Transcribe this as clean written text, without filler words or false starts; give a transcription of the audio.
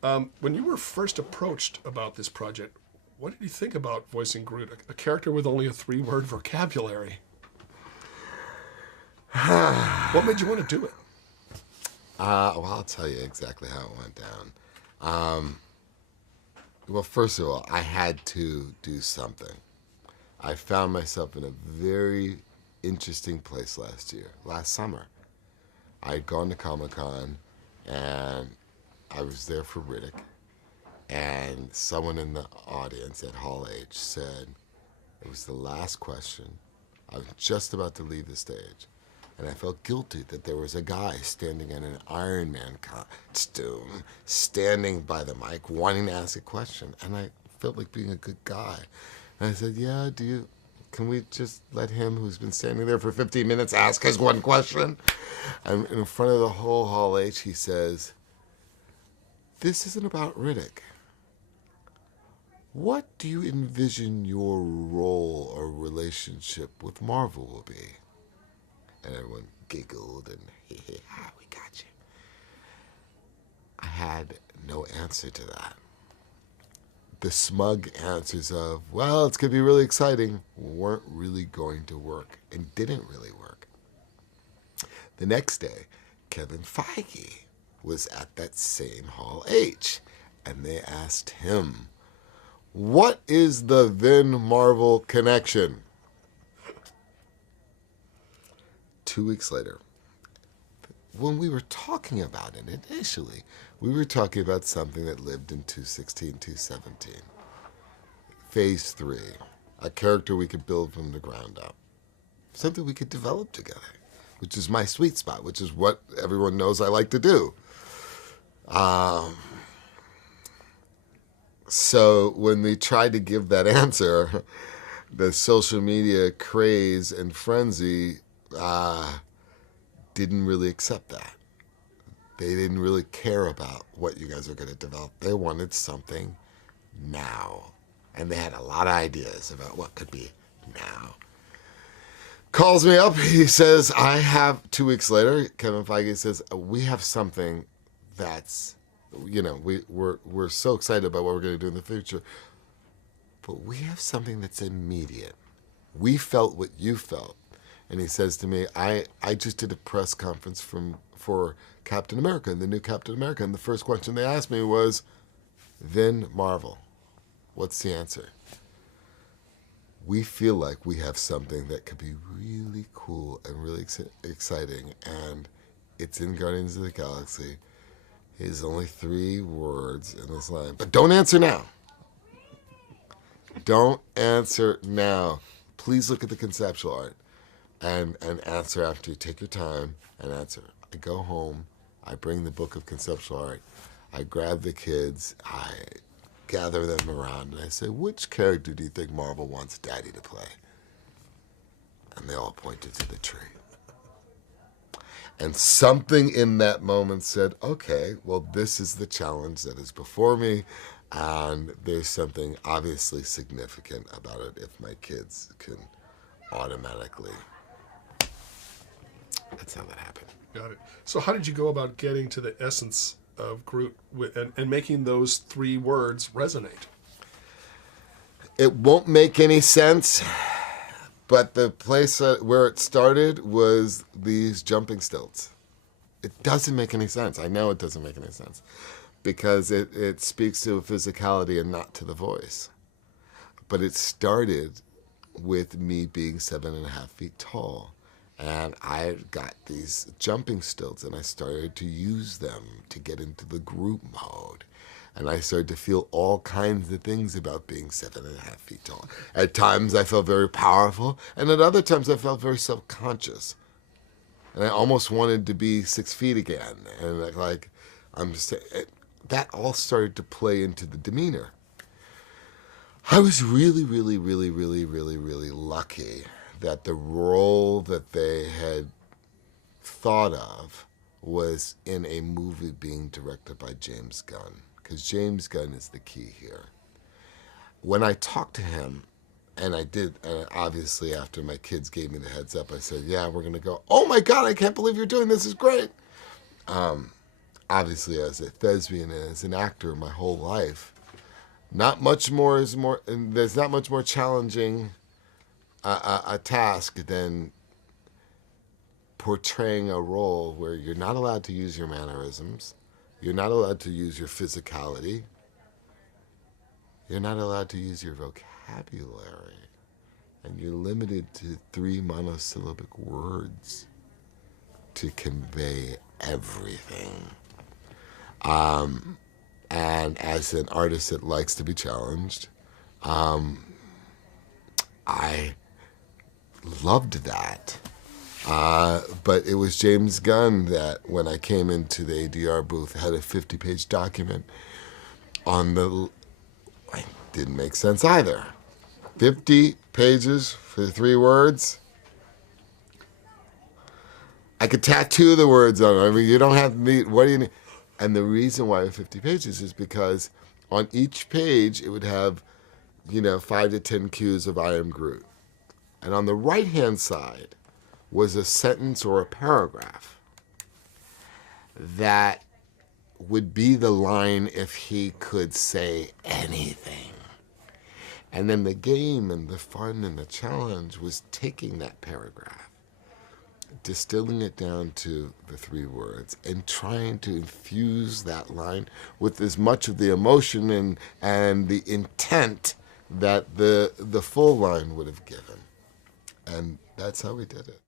When you were first approached about this project, what did you think about voicing Groot, a character with only a 3-word vocabulary? What made you want to do it? Well, I'll tell you exactly how it went down. Well, first of all, I had to do something. I found myself in a very interesting place last summer. I had gone to Comic-Con, and I was there for Riddick, and someone in the audience at Hall H said, it was the last question. I was just about to leave the stage, and I felt guilty that there was a guy standing in an Iron Man costume, standing by the mic, wanting to ask a question, and I felt like being a good guy. And I said, yeah, can we just let him, who's been standing there for 15 minutes, ask us one question? And in front of the whole Hall H, he says, this isn't about Riddick. What do you envision your role or relationship with Marvel will be? And everyone giggled and, we got you. I had no answer to that. The smug answers of, well, it's going to be really exciting, weren't really going to work and didn't really work. The next day, Kevin Feige was at that same Hall H, and they asked him, what is the Vin Marvel connection? 2 weeks later, when we were talking about it initially, we were talking about something that lived in 216, 217. Phase 3, a character we could build from the ground up. Something we could develop together, which is my sweet spot, which is what everyone knows I like to do. So when we tried to give that answer, the social media craze and frenzy didn't really accept that. They didn't really care about what you guys are going to develop. They wanted something now. And they had a lot of ideas about what could be now. Calls me up. He says, 2 weeks later, Kevin Feige says, we have something that's, we're so excited about what we're going to do in the future. But we have something that's immediate. We felt what you felt. And he says to me, I just did a press conference for Captain America, the new Captain America, and the first question they asked me was, Vin Marvel, what's the answer? We feel like we have something that could be really cool and really exciting, and it's in Guardians of the Galaxy. There's only 3 words in this line, but don't answer now. Don't answer now. Please look at the conceptual art. And answer after you take your time and answer. I go home, I bring the book of conceptual art, I grab the kids, I gather them around, and I say, which character do you think Marvel wants Daddy to play? And they all pointed to the tree. And something in that moment said, okay, well, this is the challenge that is before me, and there's something obviously significant about it if my kids can automatically. That's how that happened. Got it. So how did you go about getting to the essence of Groot and making those 3 words resonate? It won't make any sense, but the place where it started was these jumping stilts. It doesn't make any sense. I know it doesn't make any sense because it speaks to physicality and not to the voice. But it started with me being 7.5 feet tall. And I got these jumping stilts, and I started to use them to get into the group mode. And I started to feel all kinds of things about being 7.5 feet tall. At times, I felt very powerful, and at other times, I felt very self-conscious. And I almost wanted to be 6 feet again. And that all started to play into the demeanor. I was really, really, really, really, really, really lucky that the role that they had thought of was in a movie being directed by James Gunn, because James Gunn is the key here. When I talked to him, and I did, obviously after my kids gave me the heads up, I said, yeah, we're going to go. Oh my God, I can't believe you're doing this. This is great. obviously as a thespian and as an actor my whole life, not much more is more, and there's not much more challenging a task than portraying a role where you're not allowed to use your mannerisms, you're not allowed to use your physicality, you're not allowed to use your vocabulary, and you're limited to 3 monosyllabic words to convey everything. And as an artist that likes to be challenged, I loved that. But it was James Gunn that, when I came into the ADR booth, had a 50-page document on the... It didn't make sense either. 50 pages for 3 words? I could tattoo the words on it. I mean, you don't have to need... What do you need? And the reason why 50 pages is because on each page it would have, 5 to 10 cues of I am Groot. And on the right-hand side was a sentence or a paragraph that would be the line if he could say anything. And then the game and the fun and the challenge was taking that paragraph, distilling it down to the 3 words, and trying to infuse that line with as much of the emotion and the intent that the full line would have given. And that's how we did it.